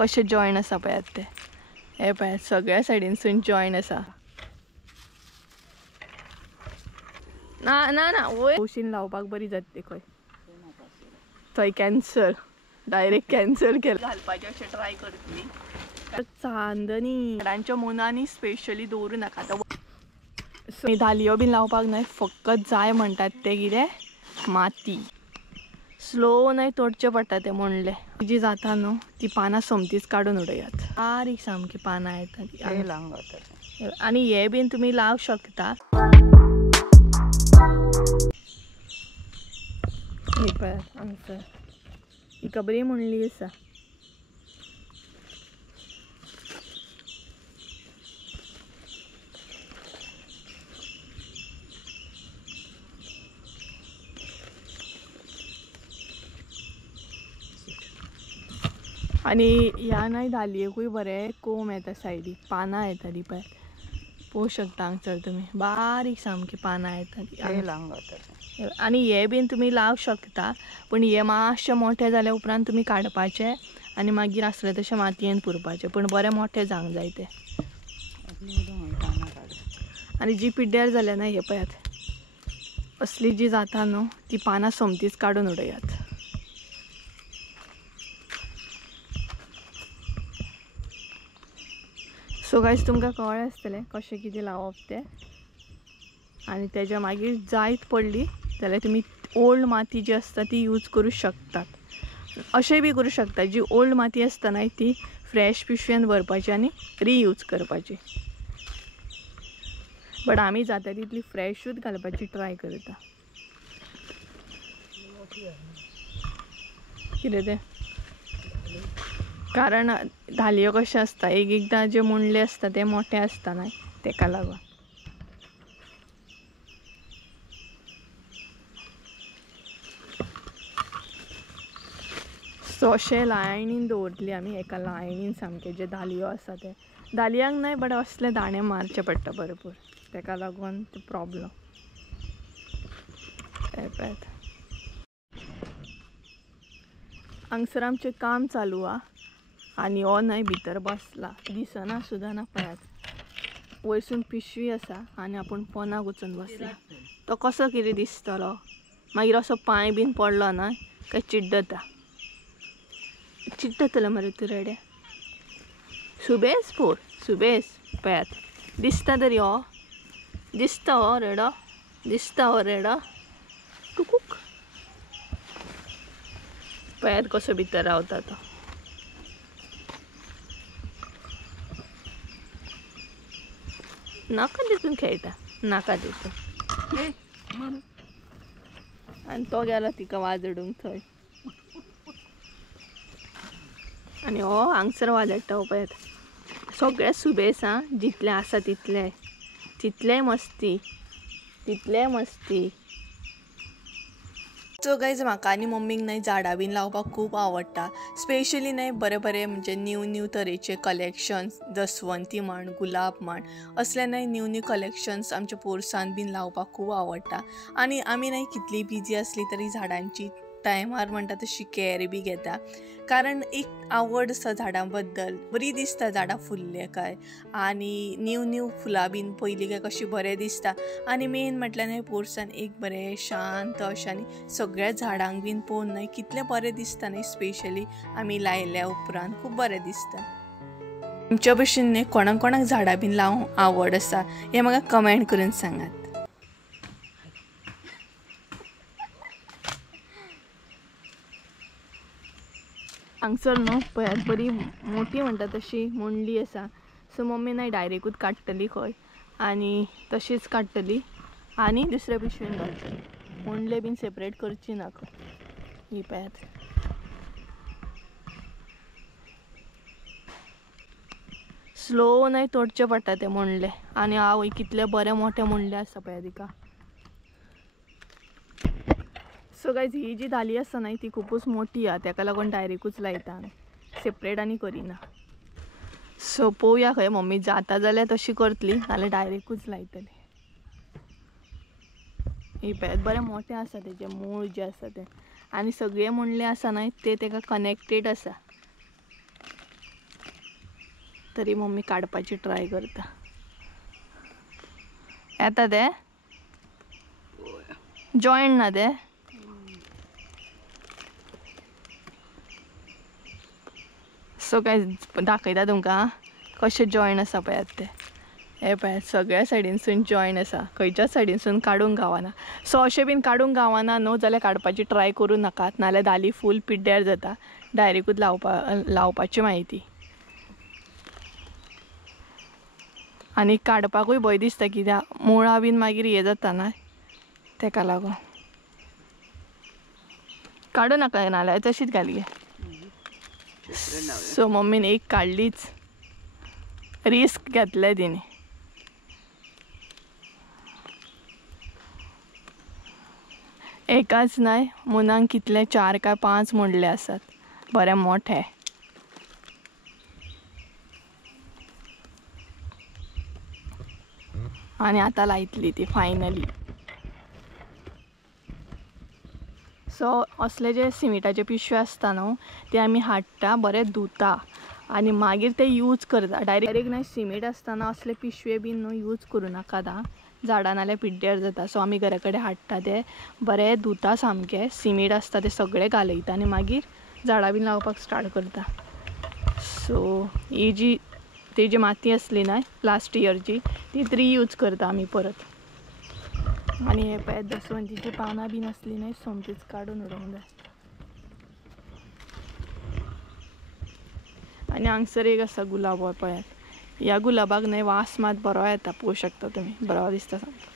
कशें जॉयन आसा पळयात ते, हे पळयात सगळ्या सायडीनसून जॉयन आसा. ना ना ना वयर उशीन लावपाक बरी जाता खंय थंय कॅन्सल डायरेक्ट कॅन्सल केलं घालपाचें अशें ट्राय करतली. चांदनी झाडांच्या मुनांनी स्पेशली दवरूं नाका. आतां धालयो बीन लावपाक न्हय फकत जाय म्हणटात ते कितें माती. स्लो न्हय तोडचे पडटा ते मुणले. जी जाता न्हू ती पानां सोमतीच काडून उडयात. बारीक सामकी पानां येतात आनी हे बीन तुमी लावंक शकता. ही पळयात हांगसर ही बरी मुणली आसा. आणि ह्या नाही धालयेकूय बरें कोंब येता सायडीक, पानां येता ती पळय पळोवंक शकता हांगसर तुमी बारीक सामकी पानां येता. आणि हे बीन तुमी लावंक शकता पण हे मातशे मोठे जाल्या उपरांत तुमी काडपाचे आनी मागीर आसले तशें मातयेन पुरपाचे पण बरें मोठे जावंक जाय ते. आनी जी पिड्ड्यार जाल्या ना हे पळयात असली जी जाता न्हू ती पानां सोमतीच काडून उडयात. सो गायज तुमकां कळ्ळें आसतलें कशें कितें लावप तें. आनी तेज्या मागीर जायत पडली जाल्यार तुमी ओल्ड माती जी आसता ती यूज करूं शकतात. अशें बी करूं शकता जी ओल्ड माती आसता न्हय ती फ्रेश पिशवेन भरपाची आनी रियूज करपाची. बट आमी जाता तितली फ्रेशूच घालपाची ट्राय करता. कितें तें कारण धालयो कशें आसता एक एकदां जे मुणले आसता ते मोठे आसता न्हय तेका लागून. सो अशें लायनीन दवरतली आमी एका लायनीन सामके जे धालयो आसा ते. धालयांक न्हय बट असले दाणे मारचे पडटा भरपूर तेका लागून तो प्रॉब्लम. पळयात हांगसर आमचें काम चालू हा आनी हो न्हय भितर बसला दिसना सुद्दां ना. पळयात वयरसून पिशवी आसा आनी आपूण पोंदाक वचून बसला. तो कसो कितें दिसतलो मागीर असो पांय बीन पडलो ना काय चिड्डतलो मरे तूं रेड्या. सुबेज पोर सुबेज पळयात दिसता तरी हो दिसता हो रेडो दिसता हो रेडो टुकूक पळयात कसो भितर रावता तो. नाका तितून खेळटा नाका तितून आनी तो गेलो तिका वाजडूंक थंय. आनी हो हांगसर वाजडटा हो पळयात सगळे सुबेज आं जितले आसा तितले मस्ती तितले मस्ती. सो गायज म्हाका आनी मम्मीक न्हय झाडां बीन लावपाक खूब आवडटा. स्पेशली न्हय बरें बरें म्हणजे न्यू तरेचे कलेक्शन्स दसवंती म्हण गुलाब म्हण असले न्हय न्यू कलेक्शन्स आमच्या पोरसांत बीन लावपाक खूब आवडटा. आनी आमी न्हय कितली बिजी आसली तरी झाडांची टायमार म्हणटा तशी कॅर बी घेता कारण एक आवड आसा झाडां बद्दल. बरी दिसता झाडां फुल्ले काय आनी न्यू फुलां बीन पयली काय कशी बरें दिसता. आनी मेन म्हटल्यार न्हय पोरसांत एक बरें शांत अशें आनी सगळ्या झाडांक बीन पळोवन न्हय कितलें बरें दिसता न्हय स्पेशली आमी लायल्या उपरांत खूब बरें दिसता. तुमच्या भशेन न्हय कोणाक झाडां बीन लावंक आवड आसा हें म्हाका कमेंट करून सांगात. हांगसर न्हू पळयात बरी मोठी म्हणटा तशी मुंडली आसा. सो मम्मी न्हय डायरेक्टूच काडटली खंय आनी तशीच काडटली आनी दुसऱ्या पिशवेन घालतली. मुंडले बीन सेपरेट करची ना खंय. ही पळयात स्लो न्हय तोडचे पडटा ते मुंडले आनी आवय कितले बरे मोठे मुंडले आसा पळय तिका. सो गायज ही जी धाली आसा न्हय ती खूबच मोठी हा तेका लागून डायरेक्टूच लायता आमी सेपरेट आनी करिना. सो पळोवया खंय मम्मी जाता जाल्यार तशी करतली नाल्यार डायरेक्टूच लायतली. ही पळयात बरें मोठे आसा तेजे मूळ जे आसा ते आनी सगळे मुंडले आसा न्हय ते तेका कनेक्टेड आसा. तरी मम्मी काढपाची ट्राय करता. येता ते जॉईंट ना ते सो काय दाखयता तुमकां कशें जॉईन आसा पळयात ते. हे पळयात सगळ्या सायडीनसून जॉईन आसा, खंयच्याच सायडीनसून काडूंक गावना. सो अशें बीन काडूंक गावना न्हू जाल्यार काडपाची ट्राय करूं नाकात, नाल्यार दाली फूल पिड्ड्यार जाता. डायरेक्टूच लावपाची म्हायती. आनी काडपाकूय भंय दिसता कित्याक मुळां बीन मागीर हे जाता ना तेका लागून. काडूं नाका नाल्यार तशीच घालगे. सो मम्मीन एक काडलीच, रिस्क घेतले तिने. एकाच न्हय मुनांक कितले 4 काय 5 मुंडले आसात, बरे मोठे. आनी आतां लायतली ती फायनली. सो असले जे सिमिटाचे पिशवे आसता न्हू ते आमी हाडटा, बरे धुता आनी मागीर ते यूज करता. डायरेक्ट न्हय सिमीट आसतना असले पिशवे बीन न्हू यूज करूं नाकात आं, झाडां नाल्यार पिड्ड्यार जाता. सो आमी घरा कडेन हाडटा ते बरे धुता सामके, सिमीट आसता ते सगळे घालयता आनी मागीर झाडां बीन लावपाक स्टार्ट करता. सो ही जी तेजी माती आसली न्हय लास्ट इयरची ती रियूज करता आमी परत. आनी हे पळय दसवंतीची पानां बीन आसली न्हय सोमतीच काडून उडोवंक जाय. आनी हांगसर एक आसा गुलाब, हो पळयात. ह्या गुलाबाक न्हय वास मात बरो येता, पळोवंक शकता तुमी, बरो दिसता सामको.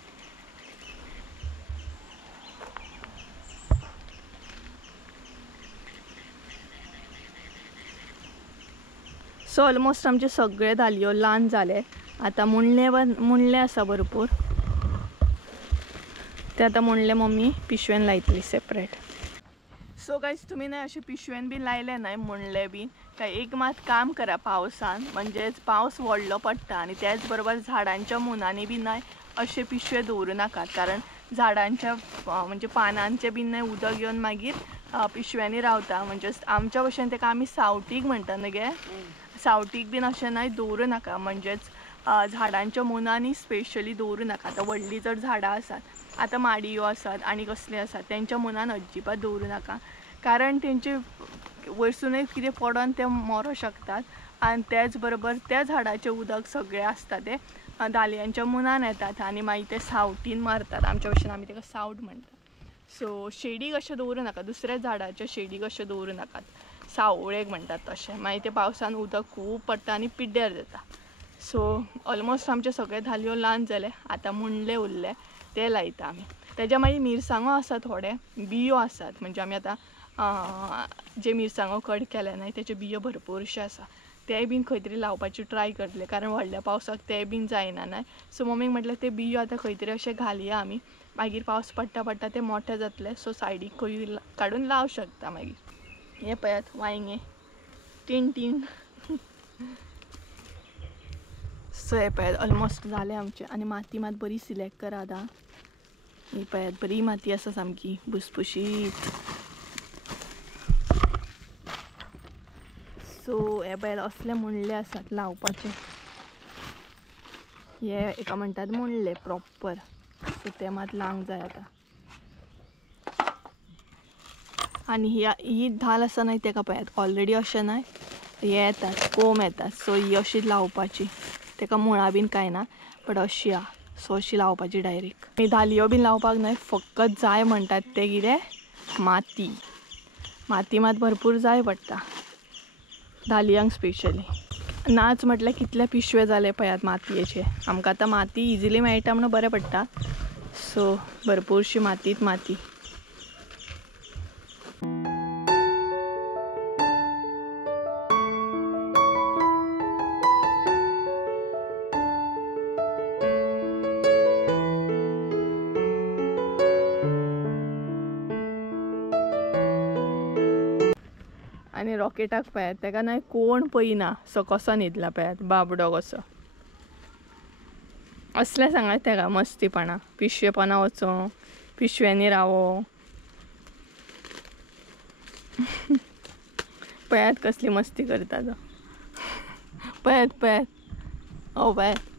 सो ऑलमोस्ट आमचे सगळे धालयो ल्हान जाले. आतां मुणले आसा भरपूर, ते आतां मुणले मम्मी पिशवेन लायतली सेपरेट. सो गायज तुमी न्हय अशें पिशवेन बीन लायले न्हय मुणले बीन काय एक मात काम करा पावसान, म्हणजेच पावस व्हडलो पडटा आनी त्याच बरोबर झाडांच्या मुनांनी बीन न्हय अशे पिशवे दवरूं नाकात. कारण झाडांच्या म्हणजे पानांचे बीन न्हय उदक येवन मागीर पिशव्यांनी रावता. म्हणजे आमच्या भशेन तेका आमी सावटीक म्हणटा न्हय गे, सावटीक बीन अशें न्हय दवरूं नाका. म्हणजेच झाडांच्या मुनांनी स्पेशली दवरूं नाका. आतां व्हडलीं जर झाडां आसात, आतां माडयो आसात आनी कसले आसात, तेंच्या मुनान अजिबात दवरूं नाका. कारण तेंचे वयरसूनय कितें पडोन ते मरो शकतात आनी त्याच बरोबर त्या झाडाचें उदक सगळें आसता ते धालयांच्या मुनान येतात आनी मागीर ते सावटीन मारतात. आमच्या भशेन आमी तेका सावट म्हणटा. सो शेडीक अशें दवरूं नाका, दुसऱ्या झाडाच्या शेडीक अशें दवरूं नाकात, सावळेक म्हणटात तशें. मागीर ते पावसान उदक खूब पडटा आनी पिड्ड्यार जाता. सो ऑलमोस्ट आमचे सगळे धालयो ल्हान जाले. आतां मुणले उरले ते लायता आमी. तेज्या मागीर मिरसांगो आसा, थोडे बियो आसात. म्हणजे आमी आतां जे मिरसांगो कट केले न्हय तेचे बियो भरपूरशे आसा, ते बीन खंय तरी लावपाची ट्राय करतले. कारण व्हडल्या पावसाक ते बीन जायना न्हय. सो मम्मीक म्हटलें ते बियो आतां खंय तरी अशें घालया आमी, मागीर पावस पडटा पडटा ते मोठे जातले. सो सायडीक खंय काडून लावं शकता मागीर. हे पळयात वांयगे टीन टीन. सो हे पळयात ऑलमोस्ट जाले आमचे. आनी माती मात बरी सिलेक्ट करात आं. ही पळयात बरी माती आसा सामकी भुसभुशीत. सो हे पळयात असले मुणले आसात लावपाचे. हे एका म्हणटात मुणले प्रॉपर. सो ते मात लावंक जाय आतां. आनी ही धाल आसा न्हय तेका पळयात ऑलरेडी अशें न्हय हे येतात, कोंब येतात. सो ही अशी लावपाची, तेका मुळां बीन कांय ना, बट अशी आहा. सो अशी लावपाची डायरेक्ट. धालयो बीन लावपाक न्हय फकत जाय म्हणटात ते कितें माती. माती मात भरपूर जाय पडटा धालयांक स्पेशली. नाच म्हटल्यार कितले पिशवे जाले पळयात मातयेचे. आमकां आतां माती इजिली मेळटा म्हणून बरें पडटा. सो भरपूरशी मातीच माती. आनी रॉकेटाक पळयात, तेका न्हय कोण पयना सो कसो न्हिदला पळयात, बाबडो कसो. असलें सांगात तेका मस्तीपणां, पिशवे पोंदा वचों, पिशव्यांनी रावो. पळयात कसली मस्ती करता तो. पळत ओ पळत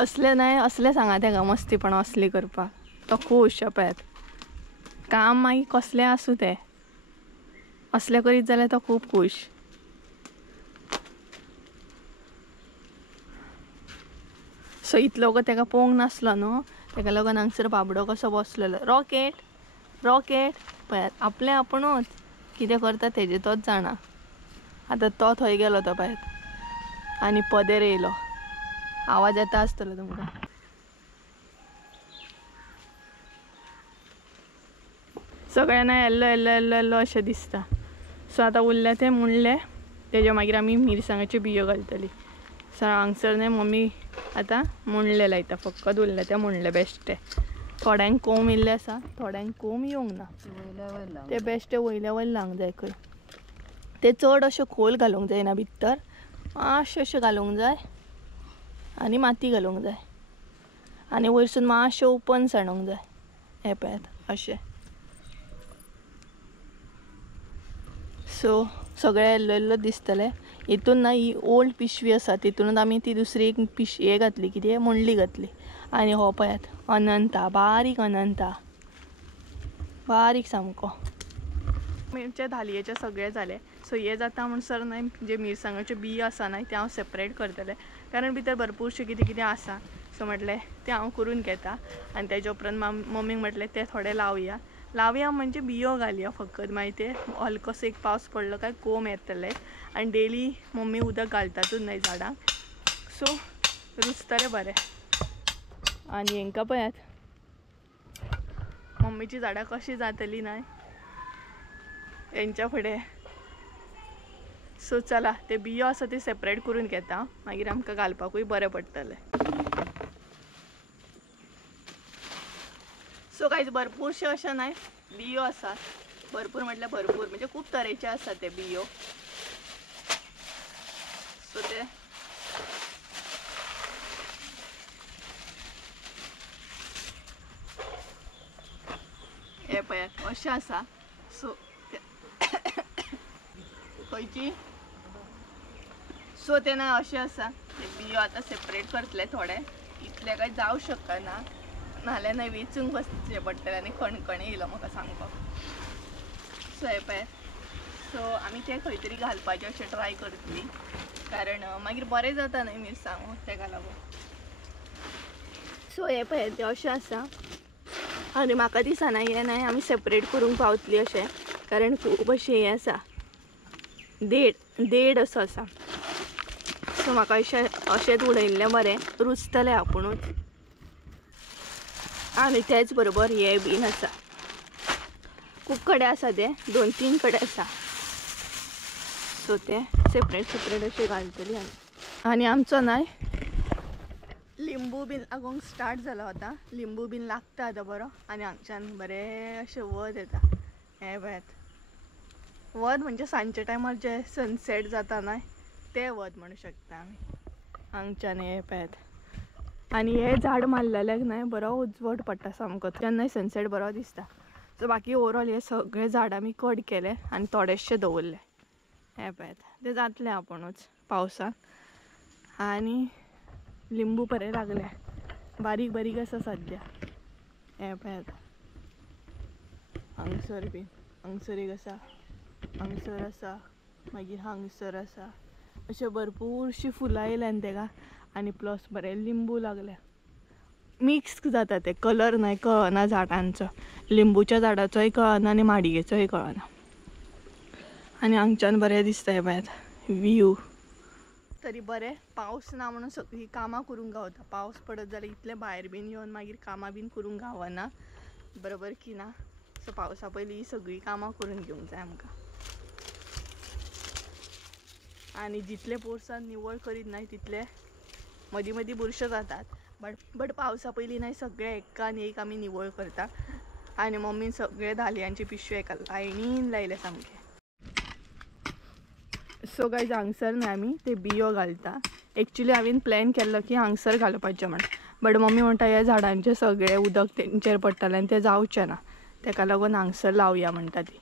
असले नाही असले सांगा तेका मस्तीपणा असली करपाक तो खुश पळत काम मागीर कसले आसूं ते असले करीत जाल्यार तो खूब खुश. सो इतलो गो तेका पळोवंक नासलो न्हू तेका लागून हांगसर बाबडो कसो बसलेलो. रॉकेट पळयात आपले आपुणूच कितें करता तेजे तोच जाणा. आतां तो थंय गेलो तो पळयात आनी पदेर येयलो. आवाज येता आसतलो तुमकां. सगळ्यांना येल्लो अशें दिसता. सो आतां उरलें तें मुणलें तेजे मागीर आमी मिरसांगाच्यो बियो घालतली. सो हांगसर न्हय मम्मी आतां मुणलें लायता. फकत उरलें तें मुणलें बेश्टें. थोड्यांक कोंब येयल्ले आसा थोड्यांक कोंब येवंक ना. ते बेश्टे वयल्या वयर लावंक जाय खंय. ते चड अशें खोल घालूंक जायना भितर मातशें अशें घालूंक जाय आनी माती घालूंक जाय आनी वयरसून मातशें ओपन साणूंक जाय. हे पळयात अशें. सो सगळें येल्लो दिसतलें. हितून ना ही ओल्ड पिशवी आसा तितूनच आमी ती दुसरी एक हे घातली कितें मुंडली घातली. आनी हो पळयात अनंता बारीक अनंता बारीक सामको. मिरचे धालयेचे सगळे जाले. सो हे जाता म्हणसर न्हय जे मिरसांगाच्यो बियो आसा न्हय ते हांव सेपरेट करतलें कारण भितर भरपूरशें कितें कितें आसा. सो म्हटलें तें हांव करून घेता आनी तेजे उपरांत मम्मीक म्हटलें ते थोडे लावया म्हणजे बियो घालया फकत. मागीर ते हलकोसो एक पावस पडलो काय कोंब येतले आनी डेली मम्मी उदक घालतातूच न्हय झाडांक. सो रुजतलें बरें. आनी हांकां पळयात मम्मीची झाडां कशी जातली न्हय हेंच्या फुडें. सो चला ते बियो आसा ते सेपरेट करून घेता मागीर आमकां घालपाकूय बरें पडटलें. सो गायज भरपूरशे अशें न्हय बियो आसात. भरपूर म्हटल्यार भरपूर म्हणजे खूब तरेचे आसात ते बियो. सो ते हे पळयात अशें आसा. सो खंयची सो ते ना अशें आसा ते बियो आतां सेपरेट करतले थोडे. इतले काय जावं शकना नाल्यार न्हय वेचूंक बसचें पडटलें आनी खणखणी येयलो म्हाका सामको. सो हे पळयात. सो आमी ते खंय तरी घालपाचें अशें ट्राय करतली कारण मागीर बरें जाता न्हय मिरसांगो तेका लागून. सो हे पळयात ते अशें आसा आनी म्हाका दिसना हें न्हय आमी सेपरेट करूंक पावतली अशें कारण खूब अशें हें आसा देड असो आसा. सो म्हाका अशेंच उडयल्लें बरें रुजतलें आपुणूच. आनी तेच बरोबर हे बीन आसा खूब कडे आसा ते 2-3 कडे आसा. सो ते सेपरेट अशें घालतली आनी आमचो न्हय लिंबू बीन लागूंक स्टार्ट जालो आतां. लिंबू बीन लागता आतां बरो आनी हांगच्यान बरें अशें वत येता. हे पळयात वत म्हणजे सांजच्या टायमार जे सनसेट जाता न्हय ते वत म्हणू शकता आमी हांगच्यान. हे पळयात आनी हे झाड मारलेल्याक न्हय बरो उजवाड पडटा सामको तेन्ना सनसेट बरो दिसता. सो बाकी ओवरऑल हे सगळे झाड आमी कट केले आनी थोडेशे दवरले. हे पळयात ते जातले आपुणूच पावसान. आनी लिंबू बरें लागले बारीक बारीक आसा सद्या. हे पळयात हांगसर बीन हांगसर एक आसा हांगसर आसा मागीर हांगसर आसा. अशें भरपूरशीं फुलां येयल्यान तेका आनी प्लस बरें लिंबू लागल्या. मिक्स जाता ते कलर न्हय कळना झाडांचो. लिंबूच्या झाडाचोय कळना आनी माडयेचोय कळना. आनी हांगच्यान बरें दिसता. हे पळयात व्यू तरी बरें. पावस ना म्हणून सगळीं कामां करूंक गावता. पावस पडत जाल्यार इतले भायर बीन येवन मागीर कामां बीन करूंक गावना बरोबर की ना. सो पावसा पयलीं ही सगळीं कामां करून घेवंक जाय आमकां. आनी जितले पोरसांत निवळ करीत न्हय तितले मदीं मदीं बुरश्यो जातात. बट पावसा पयलीं न्हय सगळे एकान एक आमी निवळ करता. आनी मम्मीन सगळे धालयांची पिशवे एका लायनीन लायले सामके. सो गायज हांगसर न्हय आमी ते बियो घालता. एक्चुली हांवें प्लॅन केल्लो की हांगसर घालपाचें म्हण बट मम्मी म्हणटा हे झाडांचे सगळे उदक तेंचेर पडटलें आनी तें जावचें ना तेका लागून हांगसर लावया म्हणटा ती.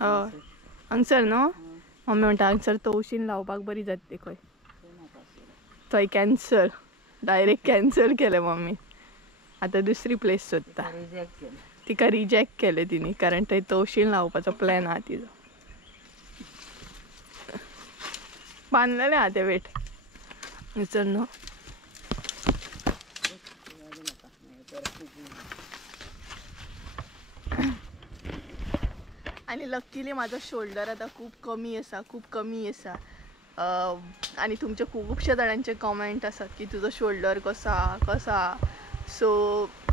हय हांगसर न्हू मम्मी म्हणटा हांगसर तवशीन लावपाक बरी जातली खंय थंय कॅन्सल डायरेक्ट कॅन्सल केलें मम्मी आतां दुसरी प्लेस सोदता तिका रिजेक्ट केलें तिणी कारण थंय तवशीन लावपाचो प्लॅन आहा तिजो बांदलेलें आहा तें वेट चल न्हू आणि लकीली माझा शोल्डर आता खूप कमी आसा आणि तुमचे खूपशे जाणांचे कमेंट आसात की तुझो शोल्डर कसा सो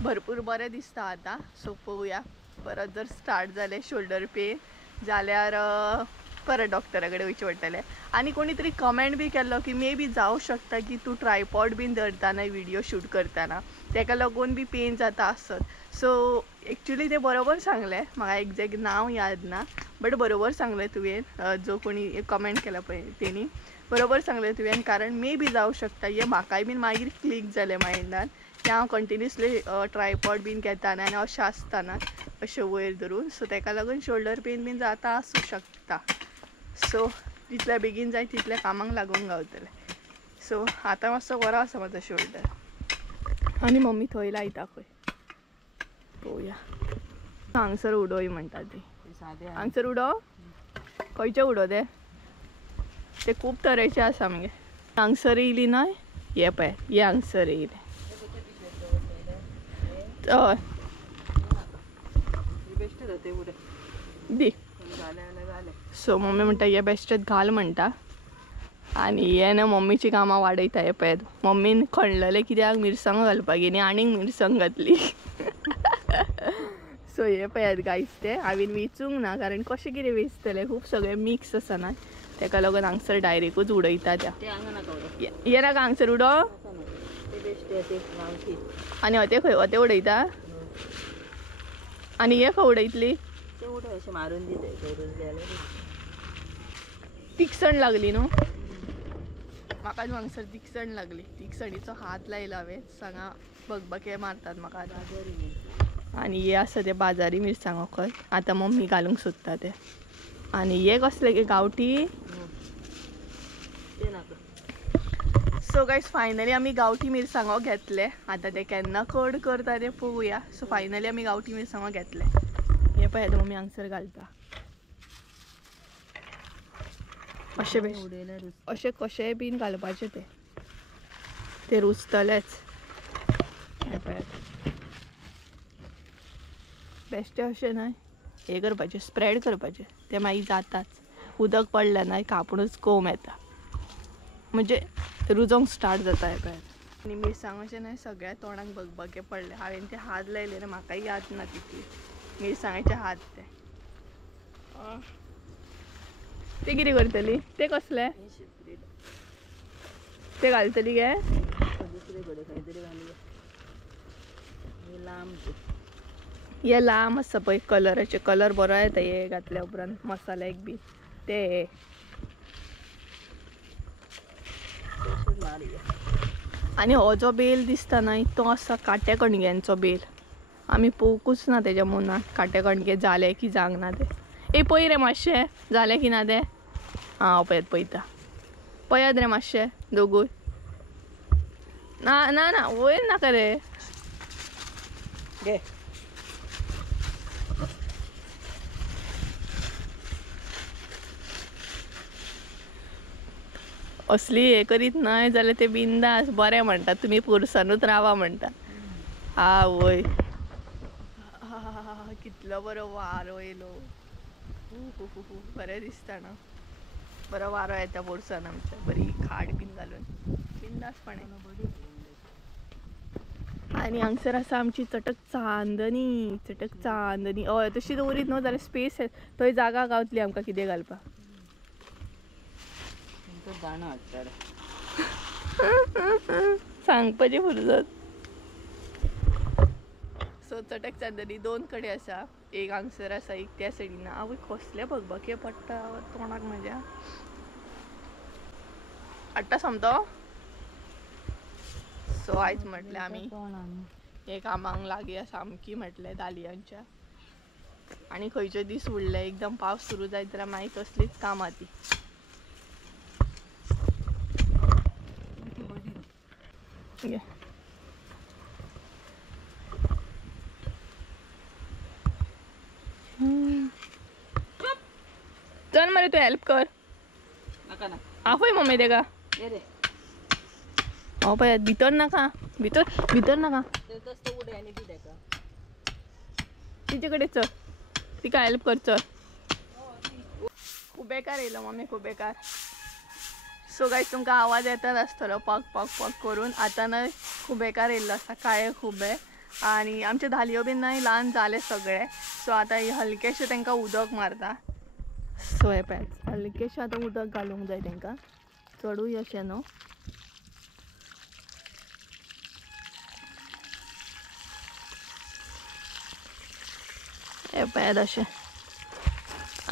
भरपूर बरें दिसता आता सो पळोवया परत जर स्टार्ट जालें शोल्डर पेन जाल्यार परत डॉक्टरा कडेन वयचें पडटलें आणि कोणी तरी कमेंट बी केल्लो की मे बी जावं शकता की तू ट्रायपॉड बीन धरताना व्हिडिओ शूट करताना तेका लागून बी पेन जाता आसत सो एक्चुअली ते बरोबर सांगलें म्हाका एक्झॅक्ट नांव याद ना बट बरोबर सांगलें तुवें जो कोणी कमेंट केला पळय तेणी बरोबर सांगलें तुवें कारण मे बी जावं शकता हे म्हाकाय बीन मागीर क्लिक जालें मायंडान की हांव कंटिन्युअसली ट्रायपॉड बीन घेताना आनी अशें आसताना अशें वयर धरून सो तेका लागून शोल्डर पेन बीन जाता आसूं शकता सो जितल्या बेगीन जाय तितल्या कामाक लागूंक गावतलें सो आतां मातसो बरो आसा म्हाजो शोल्डर आनी मम्मी थंय लायता खंय पळोवया हांगसर उडोय म्हणटा ती हांगसर उडो खंयचे उडो ते खूब तरेचे आसा मगे हांगसर येयली न्हय हे पळय हे हांगसर येयले हय दी सो मम्मी म्हणटा हे बेश्टेच घाल म्हणटा आणि हे ना मम्मीची कामां वाडयता हे पळय मम्मीन खणलेले कित्याक मिरसांगो घालपाक गेली आनीक मिरसांग घातली सो हे पळयात गायस ते हांवें वेचूंक ना कारण कशें कितें वेचतले खूब सगळें मिक्स आसा ना तेका लागून हांगसर डायरेक्टूच उडयता त्या हे नाका हांगसर उडो आनी हते खंय हते उडयता आनी हे खंय उडयतली तिकसण लागली न्हू म्हाका हांगसर तिकसण लागली तिकसणीचो हात लायला हांवें सांगा बगबके मारतात म्हाका आनी हे आसा ते बाजारी मिरसांगो खंय आतां मम्मी घालूंक सोदता ते आनी हे कसले गे गांवठी सो गायज फायनली आमी गांवठी मिरसांगो घेतले आतां ते केन्ना कड करता ते पळोवया सो फायनली आमी गांवठी मिरसांगो घेतले हे पळय आतां मम्मी हांगसर घालता अशें कशेंय बीन घालपाचें ते रुचतलेच हे पळयात बेश्टें अशें न्हय हे करपाचें स्प्रेड करपाचें ते मागीर जाताच उदक पडलें न्हय कापूनच कोंब येता म्हणजे रुजोंक स्टार्ट जाता हे पळयात आनी मिरसांग अशें न्हय सगळ्या तोंडाक बगबगे पडले हांवें ते हात लायले म्हाकाय याद ना तितली मिरसांगेचे हात ते कितें करतली ते कसले ते घालतली गे हे लांब आसा पळय कलराचे कलर बरो येता हे घातल्या उपरांत मसाल्याक बी ते आनी हो जो बेल दिसता न्हय तो आसा काटे कणग्यांचो बेल आमी पळोवंकूच ना तेज्या मुनान काटे कणगे जाले की जावंक ना ते ए पळय रे मातशें जालें की ना तें हांव पळयता पळयात रे मातशें दोगूय ना ना ना वयर नाका रे घे असली हे करीत न्हय जाल्यार ते बिंदास बरें म्हणटा तुमी पुरसनूच रावा म्हणटा आवय कितलो बरो वारो येयलो बरें दिसता न्हू बरो वारो येता पोरसान आमच्या बरी खाड बीन घालून बिंदासपणे आनी हांगसर आसा आमची चटक चांदनी हय तशी दवरीत न्हू जाल्यार स्पेस थंय जागा गावतली आमकां कितें घालपाक सांगपाची फुरसत सो चटक चांदनी दोन कडे आसा एक हांगसर आसा एक त्या सायडीन आवय कसले बगबके पडटा तोंडाक म्हाज्या हाडटा सोमतो सो आयज म्हटलें आमी हे कामांक लागया सामकी म्हटलें दालयांच्या आनी खंयचे दीस उरले एकदम पावस सुरू जायत जाल्यार मागीर कसलीच कामां ती घे. चल मरे तू हेल्प कर. आवय मम्मी तेका हांव पळय भितर नाका भितर नाका तिचे कडेन चल तिका हेल्प कर चल. खूब बेकार येयलो मम्मी खूब बेकार. सो गायज तुमकां आवाज येतात आसतलो पक पक पक करून. आतां न्हय खूब बेकार येयल्लो आसा काळे खूब आहे आणि आमचे धालयो बीन न्हय ल्हान जाले सगळे. सो आतां हलकेशें तांकां उदक मारता. सो हे पळय हलकेशें आतां उदक घालूंक जाय तांकां चडूय अशें न्हू. हे पळय अशें.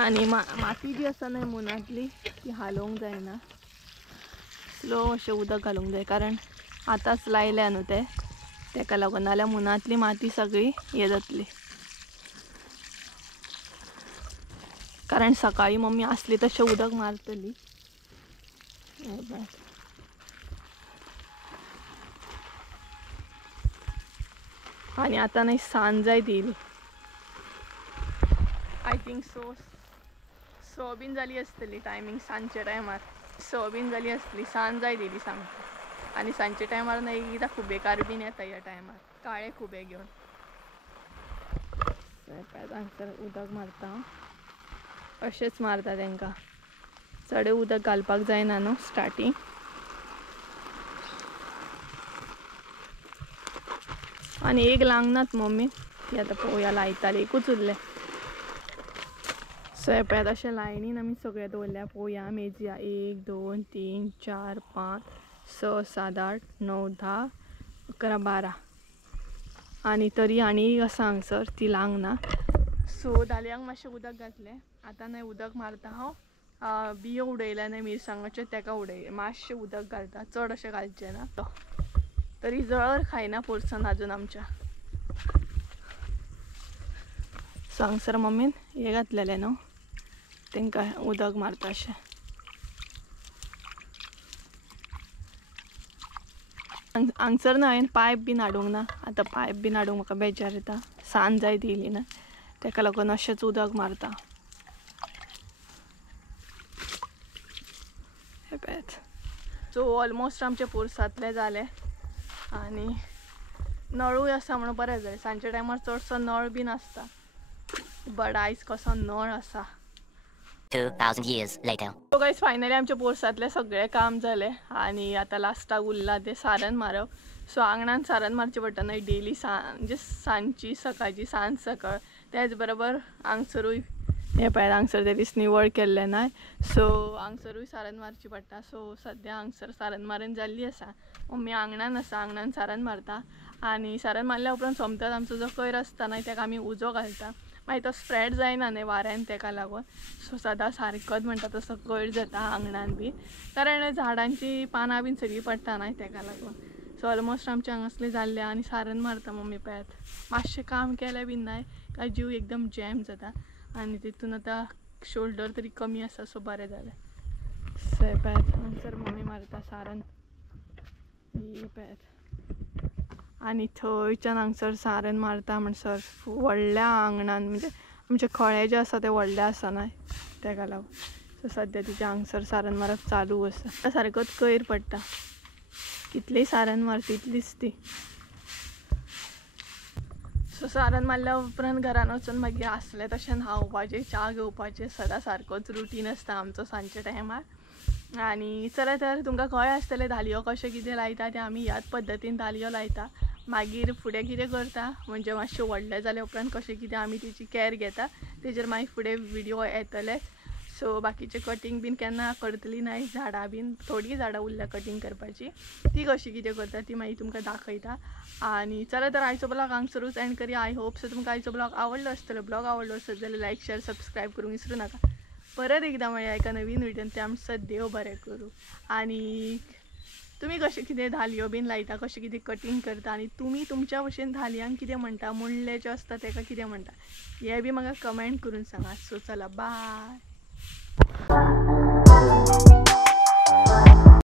आनी माती जी आसा न्हय मुनांतली ती हालोवंक जायना. स्लो अशें उदक घालूंक जाय कारण आतांच लायल्या न्हू ते तेका लागून. नाल्यार मुनांतली माती सगळी हे जातली. कारण सकाळी मम्मी आसली तशें उदक मारतली. आनी आतां न्हय सांज जाय दिली. आय थिंक सो बीन जाली आसतली टायमींग सांजच्या टायमार. सो बीन जाली आसतली सांज जाय दिली सामकी. आनी सांजच्या टायमार न्हय एकदां खुबेकार बीन येता ह्या टायमार काळे खुबे घेवन. हांगसर उदक मारता अशेंच मारता तांकां. चड उदक घालपाक जायना न्हू स्टार्टींग. आनी एक लांगनात मम्मी ती आतां पळोवया लायताली एकूच उरले. सो हे पळय अशें लायनीन आमी सगळे दवरल्या पळोवया मेजया 1 2 3 4 5 6 7 8 9 10 11 12 आनी तरी आनी आसा हांगसर ती लांगना. सो धालयांक मातशें उदक घातलें. आतां न्हय उदक मारता हांव. बियो उडयल्या न्हय मिरसांगाच्यो तेका उडय मातशें उदक घालता चड अशें घालचें ना. तरी जळर खायना पोरसन अजून आमच्या. सो हांगसर मम्मीन हे घातलेलें न्हू तांकां उदक मारता अशें. हांगसर न्हय हांवें पायप बीन हाडूंक ना. आतां पायप बीन हाडूंक म्हाका बेजार येता. सांज जाय दिली ना तेका लागून अशेंच उदक मारता. हे पळयात. सो ऑलमोस्ट आमचे पोरसांतले जाले आनी नळूय आसा म्हणून बरें जालें. सांजच्या टायमार चडसो नळ बीन आसता बट आयज कसो नळ आसा. 2000 years later. So guys finally आमचे पोरसांतले सगळे काम जाले आनी आतां लास्टाक उरला ते सारण मारप. सो आंगणान सारण मारचें पडटा न्हय डेली म्हणजे सांजची सकाळची सांज सकाळ. तेच बरोबर हांगसरूय हे पळय हांगसर ते दीस निवळ केल्ले नाय. सो हांगसरूय सारण मारची पडटा. सो सद्या हांगसर सारण मारून जाल्ली आसा. मम्मी आंगणान आसा आंगणान सारण मारता आनी सारण मारल्या उपरांत सोमतात आमचो जो कोयर आसता न्हय तेका आमी उजो घालता. मागीर तो स्प्रेड जायना न्हय वाऱ्यान तेका लागून. सो सदां सारकोच म्हणटा तसो कोयर जाता आंगणान बी कारण झाडांची पानां बीन सगळीं पडटा न्हय तेका लागून. सो ऑलमोस्ट आमचे हांगासलें जाल्लें आनी सारण मारता मम्मी पळयात. मातशें काम केलें बीन न्हय काय जीव एकदम जॅम जाता आनी तितून आतां शोल्डर तरी कमी आसा सो बरें जालें. सो हे पळयात हांगसर मम्मी मारता सारण. हे पळयात आनी थंयच्यान हांगसर सारण मारता म्हणसर व्हडल्या आंगणान म्हणजे आमचे खळे जे आसा ते व्हडले आसा न्हय तेका लागून. सो सद्या तिचे हांगसर सारण मारप चालू आसा. सारकोच कोयर पडटा कितलेंय सारण मार तितलीच ती. सो सारण मारल्या उपरांत घरान वचून मागीर आसलें तशें न्हावपाचें च्या घेवपाचें सदां सारकोच रुटीन आसता आमचो सांजच्या टायमार. आनी चला तर तुमकां कळ्ळें आसतलें धालयो कशें कितें लायता तें आमी ह्याच पद्दतीन धालयो लायता. मागीर फुडें कितें करता म्हणजे मातशें व्हडलें जाल्या उपरांत कशें कितें आमी तेची कॅर घेता तेजेर मागीर फुडें व्हिडिओ येतले. सो बाकीचें कटींग बीन केन्ना करतली न्हय. झाडां बीन थोडीं झाडां उरल्या कटींग करपाची ती कशी कितें करता ती मागीर तुमकां दाखयता. आनी चला तर आयचो ब्लॉग हांगसरूच एंड करी. आय होप सो तुमकां आयचो ब्लॉग आवडलो आसतलो. ब्लॉग आवडलो आसत जाल्यार लायक शेअर सबस्क्रायब करूंक विसरू नाका. परत एकदां मेळया एका नवीन व्हिडिओन. ते आमचं देव बरें करूं. आनी तुमी कशें कितें धालयो बीन लायता कशें कितें कटींग करता आनी तुमी तुमच्या भशेन धालयांक कितें म्हणटा मुणले जे आसता तेका कितें म्हणटा हें बी म्हाका कमेंट करून सांगा. सो चला बाय.